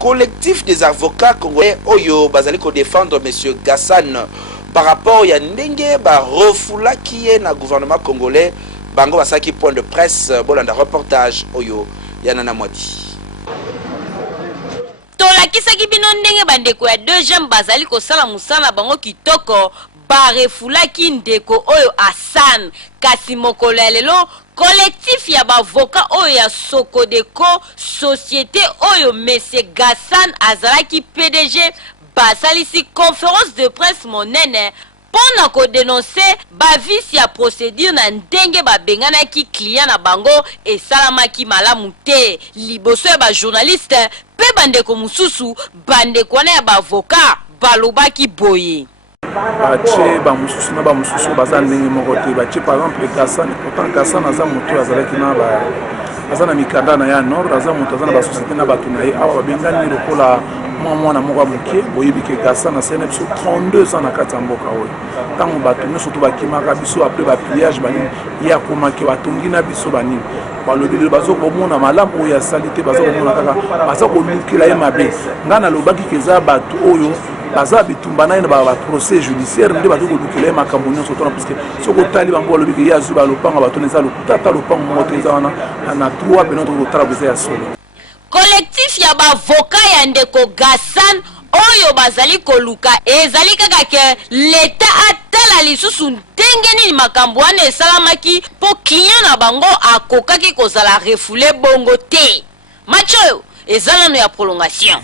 collectif des avocats congolais Oyo bazali ko défendre monsieur Gassan par rapport ya ndenge ba refula qui est na gouvernement congolais bango basaki point de presse bolanda reportage Oyo ya Nana Mwadi. Tola kisaki bino ndenge bandeko ya deuxième bazali ko sala musala bango kitoko ba refula ki ndeko Oyo Hassan kasi mokolo lelo collectif ya bavoka Oyo ya Sokodeko société Oyo monsieur Gassan azalaki PDG basalisi conférence de presse monene pona ko dénoncer bavisi ya procédure na ndenge babenganaki client na bango esalamaki malamu te liboso ya ba journaliste pe bandeko mususu bandeko wana ya bavoka balobaki boye bache ba mususu na ba mususu baza ndenge moko te bache par exemple Gassan pourtant Gassan aza moto azalaki na ba azana mikanda na ya nord aza moto azana ba société na batu na ye awa babengani lokola mwana moko moke boyebi ke Gassan na sene biso 32 ans na kati ya mboka oyo ntango bato nyonso to bakimaka biso apres bapillage banini ye akomaki batongi na biso banini balobi lelo bazokomona malamu oyo asali te bazokomona kaka baza kolukela ye mabe ngai nalobaki ke eza bato oyo baza bitumba na ye na baprocès judiciaire nde bazokolukela ye makambo nyonso tona parceke soki otali bango balobi ke ye azwi balopanga bato na eza lokuta ata lopango moko te eza wana na 3 pene tokotala boza ya solo. collectif ya bavoka ya ndeko Gassan Oyo bazali koluka ezali kaka ke leta atala lisusu ndenge nini makambo wana esalamaki po client na bango akokaki kozala refule bongo te match oyo ezalano ya prolongation.